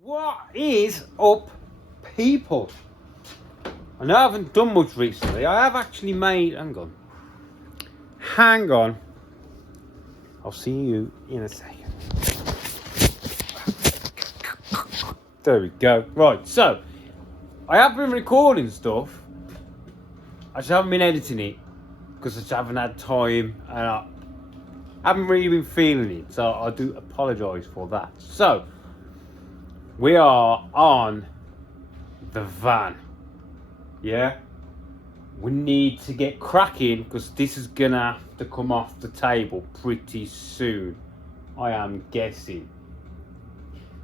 What is up, people? I know I haven't done much recently. I have actually made... Hang on. I'll see you in a second. There we go. Right, so I have been recording stuff. I just haven't been editing it because I just haven't had time and I haven't really been feeling it. So I do apologise for that. So we are on the van. Yeah, we need to get cracking because this is gonna have to come off the table pretty soon, I am guessing.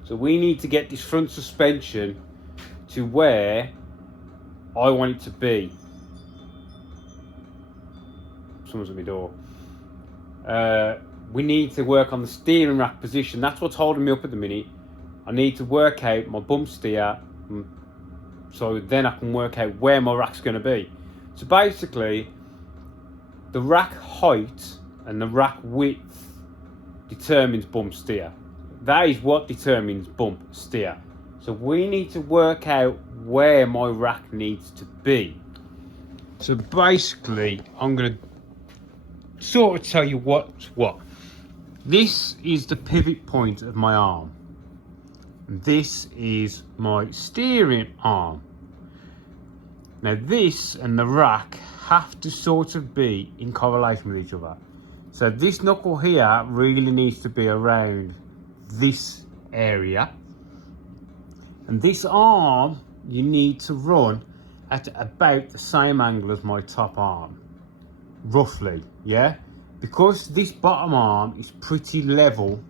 So we need to get this front suspension to where I want it to be. Someone's at my door. We need to work on the steering rack position. That's what's holding me up at the minute. I need to work out my bump steer, so then I can work out where my rack's going to be. So basically, the rack height and the rack width determines bump steer. That is what determines bump steer. So we need to work out where my rack needs to be. So basically, I'm going to sort of tell you what's what. This is the pivot point of my arm. This is my steering arm. Now this and the rack have to sort of be in correlation with each other. So this knuckle here really needs to be around this area. And this arm you need to run at about the same angle as my top arm. Roughly, yeah? Because this bottom arm is pretty level,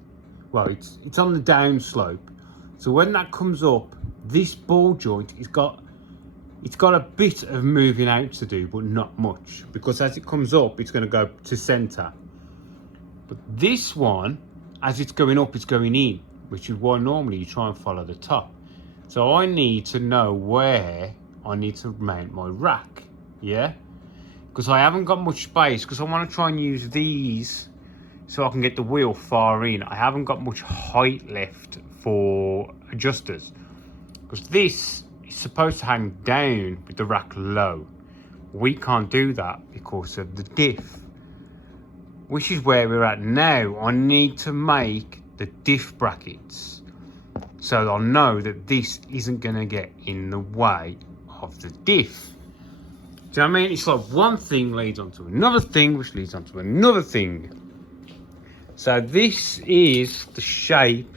well it's on the down slope. So when that comes up, this ball joint it's got a bit of moving out to do, but not much, because as it comes up, it's going to go to center. But this one, as it's going up, it's going in, which is why normally you try and follow the top. So I need to know where I need to mount my rack, yeah? Because I haven't got much space, because I want to try and use these so I can get the wheel far in. I haven't got much height left for adjusters, because this is supposed to hang down with the rack low. We can't do that because of the diff, which is where we're at now. I need to make the diff brackets so I'll know that this isn't going to get in the way of the diff. Do you know what I mean? It's like one thing leads on to another thing, which leads on to another thing. So this is the shape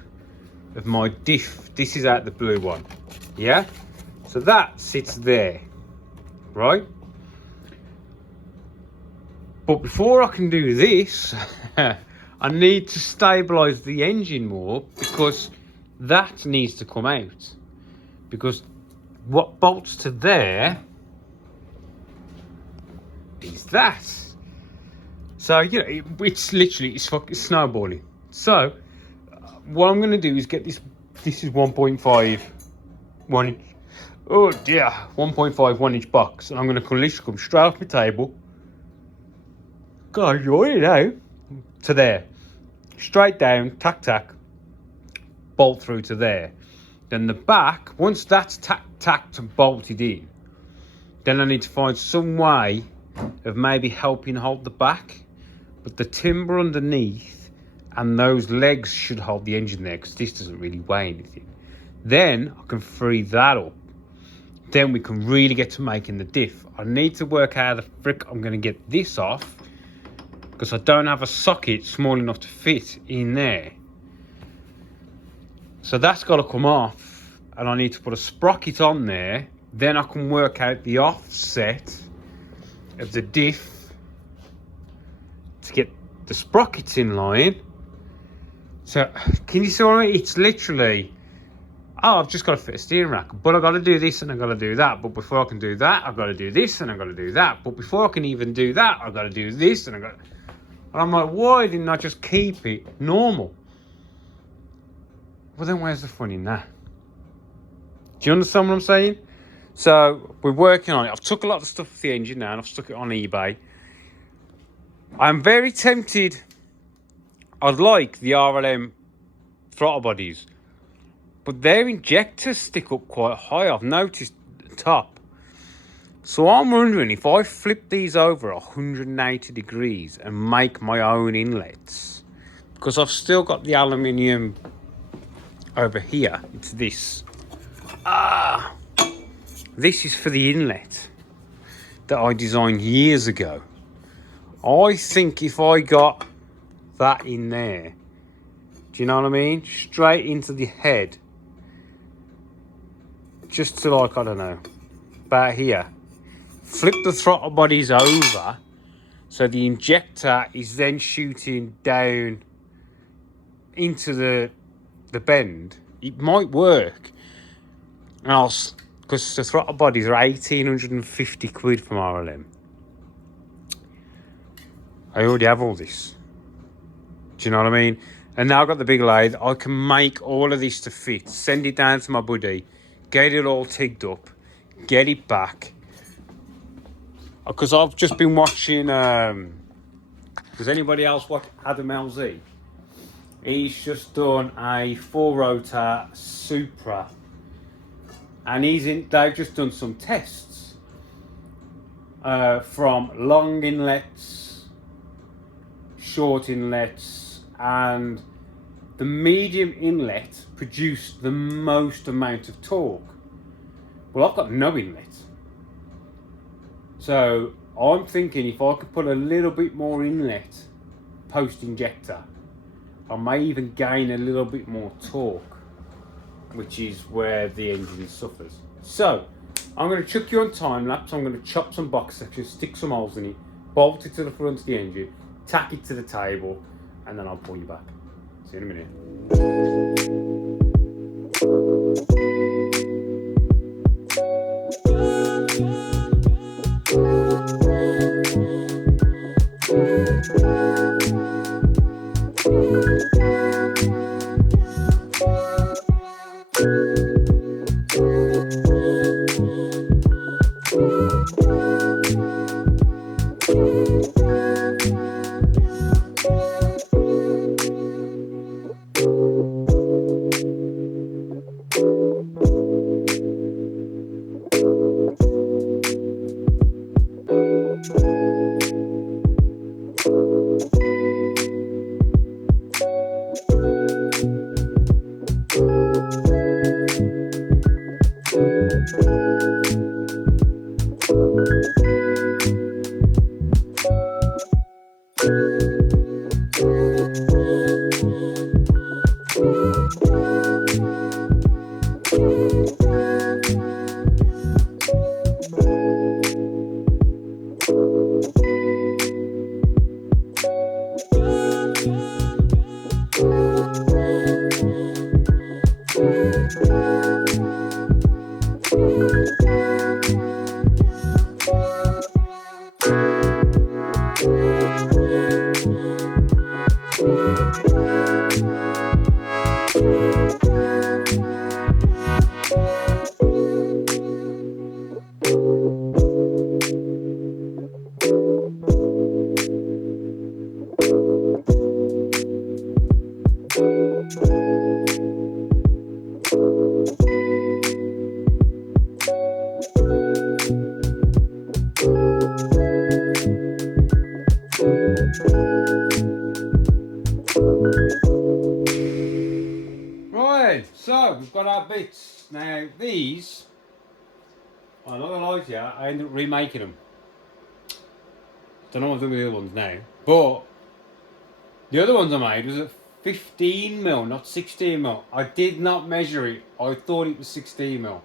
of my diff. This is out the blue one, yeah? So that sits there, right? But before I can do this, I need to stabilize the engine more, because that needs to come out. Because what bolts to there is that. So, you know, it's literally, it's fucking snowballing. So, what I'm going to do is get this. This is 1.5 1 inch. Oh dear, 1.5 1 inch box, and I'm going to literally come straight off my table. God, you're it out to there, straight down, tack tack, bolt through to there. Then the back, once that's tacked and bolted in, then I need to find some way of maybe helping hold the back, but the timber underneath and those legs should hold the engine there, because this doesn't really weigh anything. Then I can free that up. Then we can really get to making the diff. I need to work out how the frick I'm going to get this off, because I don't have a socket small enough to fit in there. So that's got to come off, and I need to put a sprocket on there. Then I can work out the offset of the diff to get the sprockets in line. So can you see what I mean? It's literally, oh, I've just got to fit a steering rack, but I've got to do this and I've got to do that. But before I can do that, I've got to do this and I've got to do that. But before I can even do that, I've got to do this and I've got to... And I'm like, why didn't I just keep it normal? Well, then where's the fun in that? Do you understand what I'm saying? So we're working on it. I've took a lot of the stuff off the engine now and I've stuck it on eBay. I'm very tempted. I'd like the RLM throttle bodies, but their injectors stick up quite high. I've noticed the top. So I'm wondering if I flip these over 180 degrees and make my own inlets, because I've still got the aluminium over here. It's this. This is for the inlet that I designed years ago. I think if I got that in there, do you know what I mean? Straight into the head. Just to like, I don't know, about here. Flip the throttle bodies over so the injector is then shooting down into the bend. It might work. And because the throttle bodies are 1,850 quid from RLM. I already have all this. Do you know what I mean? And now I've got the big lathe. I can make all of this to fit. Send it down to my buddy. Get it all tigged up. Get it back. Because I've just been watching... does anybody else watch Adam LZ? He's just done a 4-rotor Supra. And they've just done some tests. From long inlets, short inlets, and the medium inlet produced the most amount of torque. Well, I've got no inlet. So I'm thinking if I could put a little bit more inlet post-injector, I may even gain a little bit more torque, which is where the engine suffers. So I'm going to chuck you on time lapse. I'm going to chop some box sections, stick some holes in it, bolt it to the front of the engine, tack it to the table, and then I'll pull you back. See you in a minute. So we've got our bits. Now these, I'm not gonna lie to you, I ended up remaking them. Don't know what to do with the other ones now. But the other ones I made was at 15mm, not 16mm. I did not measure it. I thought it was 16mm.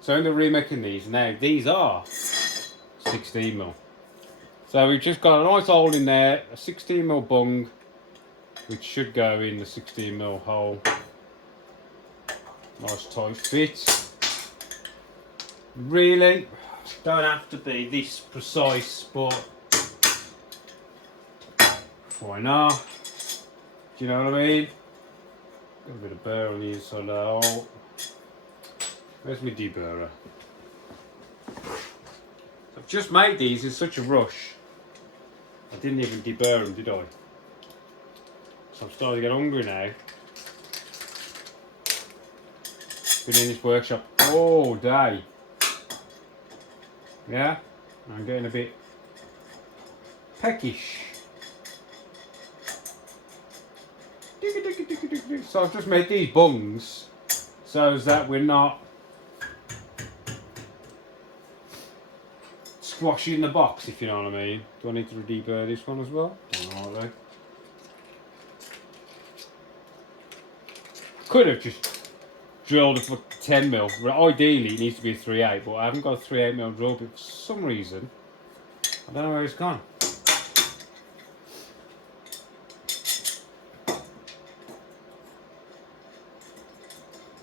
So I ended up remaking these. Now these are 16mm. So we've just got a nice hole in there, a 16mm bung, which should go in the 16mm hole. Nice tight fit. Really, don't have to be this precise, but why not? Do you know what I mean? Got a bit of burr on the inside of the hole. Where's my deburrer? I've just made these in such a rush. I didn't even deburr them, did I? So I'm starting to get hungry now. been in this workshop all day. Yeah, I'm getting a bit peckish. So I've just made these bungs so that we're not squashing the box, if you know what I mean. Do I need to deburr this one as well? Alright. Could have just drilled it for 10mm. Ideally it needs to be a 3/8, but I haven't got a 3/8mm drill bit for some reason. I don't know where it's gone.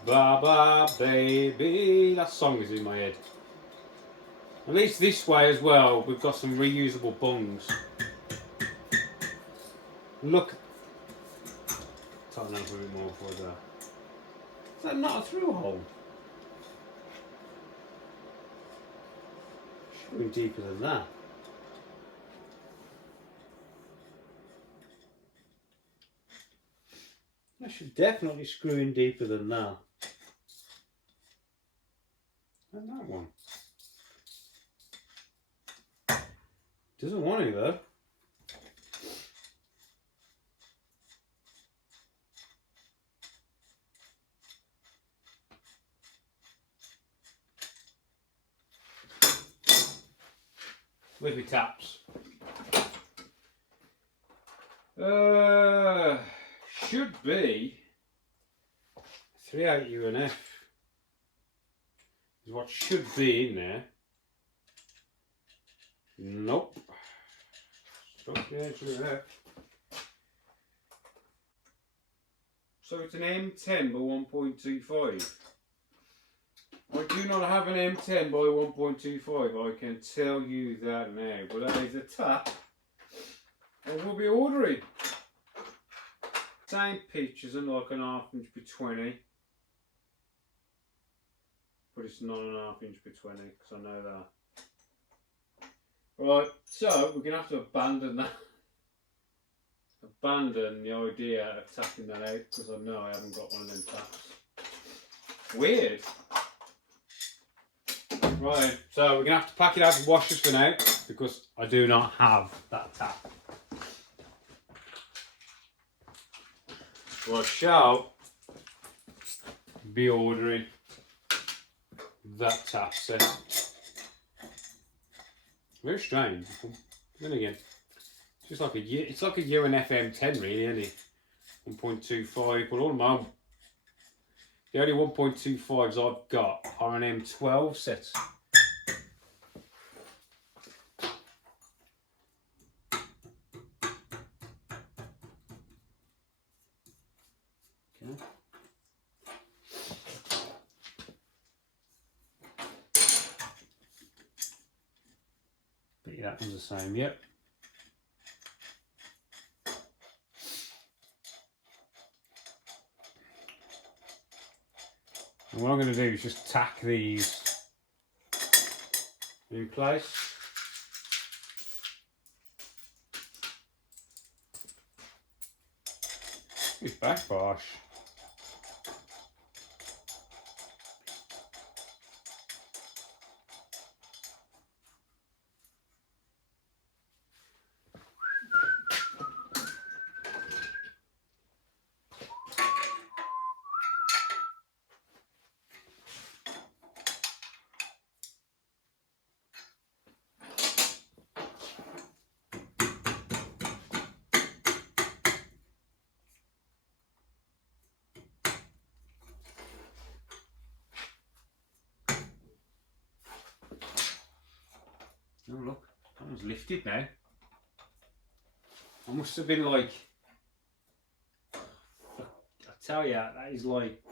Ba ba baby, that song is in my head. At least this way as well, we've got some reusable bungs. Look, tighten that up a bit more for that. Is that not a through hole? Should be deeper than that. I should definitely screw in deeper than that. And that one. Doesn't want any though. With my taps. Should be 3/8 UNF is what should be in there. Nope. Stuck 3/8 UNF. So it's an M10 by 1.25. I do not have an M10 by 1.25, I can tell you that now. But that is a tap I will be ordering. Same pitch, isn't like an 1/2 inch by 20. But it's not an 1/2 inch by 20 because I know that. Right, so we're going to have to abandon that. Abandon the idea of tapping that out because I know I haven't got one of them taps. Weird. Right, so we're going to have to pack it out of washers for now because I do not have that tap. So I shall be ordering that tap set. Very strange. Then again, it's like a UNF M10 really, isn't it? 1.25, but all of my the only 1.25s I've got are an M12 set. Okay. But yeah, that one's the same, yep. And what I'm going to do is just tack these in place. It's backwash. Oh look, that one's lifted now. I must have been like, I tell you, that is like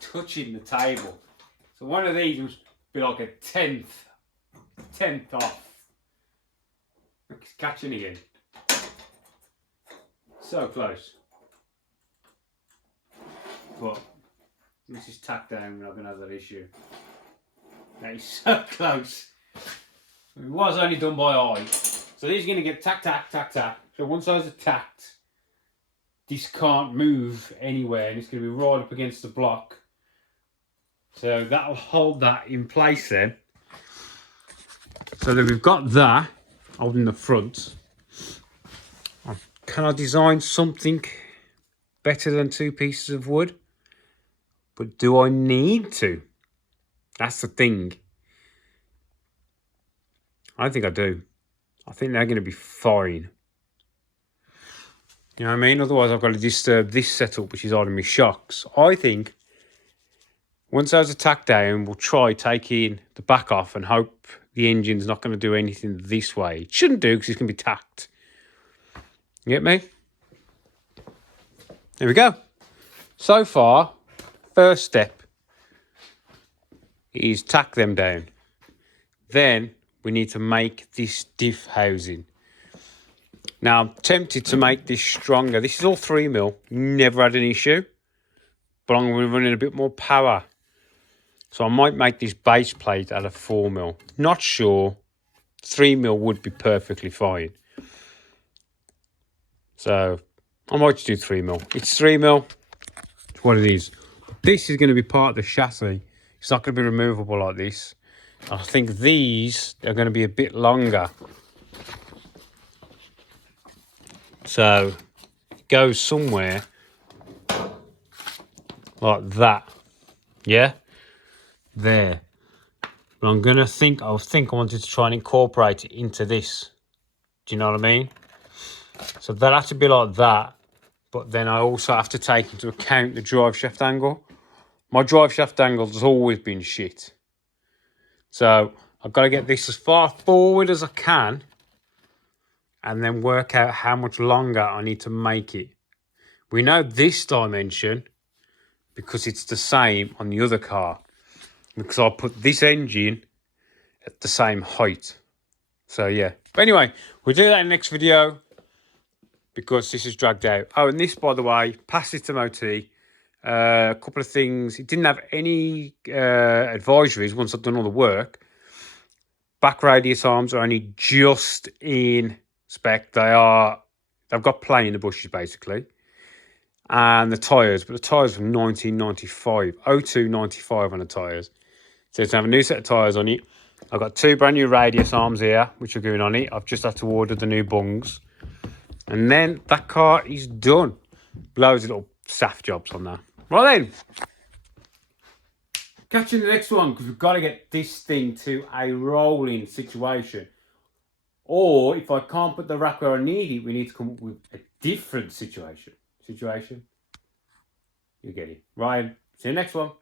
touching the table. So one of these must be like a tenth off. Look, it's catching again. So close. But this is tacked down, we're not going to have that issue. That is so close. It was only done by eye. So these are going to get tack, tack, tack, tack. So one side's tacked. this can't move anywhere, and it's going to be right up against the block. So that'll hold that in place then. So that we've got that holding the front. Can I design something better than 2 pieces of wood? But do I need to? That's the thing. I think I do. I think they're going to be fine. You know what I mean? Otherwise, I've got to disturb this setup, which is holding me shocks. I think once those are tacked down, we'll try taking the back off and hope the engine's not going to do anything this way. It shouldn't do because it's going to be tacked. You get me? There we go. So far, first step is tack them down. Then we need to make this diff housing. Now, I'm tempted to make this stronger. This is all 3mm. Never had an issue. But I'm going to run in a bit more power. So I might make this base plate out of 4mm. Not sure. 3mm would be perfectly fine. So I might just do 3mm. It's 3mm. It's what it is. This is going to be part of the chassis. It's not going to be removable like this. I think these are going to be a bit longer. So it goes somewhere like that. Yeah? There. But I'm going to think, I wanted to try and incorporate it into this. Do you know what I mean? So that has to be like that. But then I also have to take into account the drive shaft angle. My drive shaft angle has always been shit. So I've got to get this as far forward as I can. And then work out how much longer I need to make it. We know this dimension because it's the same on the other car. Because I'll put this engine at the same height. So yeah. But anyway, we'll do that in the next video because this is dragged out. Oh, and this, by the way, passed it to MOT. A couple of things. It didn't have any advisories once I've done all the work. Back radius arms are only just in spec. They've got play in the bushes basically, and the tyres, but the tyres from 1995, 0295 on the tyres. So it's have a new set of tyres on it. I've got 2 brand new radius arms here, which are going on it. I've just had to order the new bungs, and then that car is done. Loads of little saff jobs on that. Right then, catch you in the next one because we've got to get this thing to a rolling situation. Or if I can't put the rack where I need it, we need to come up with a different situation. You get it. Right. See you next one.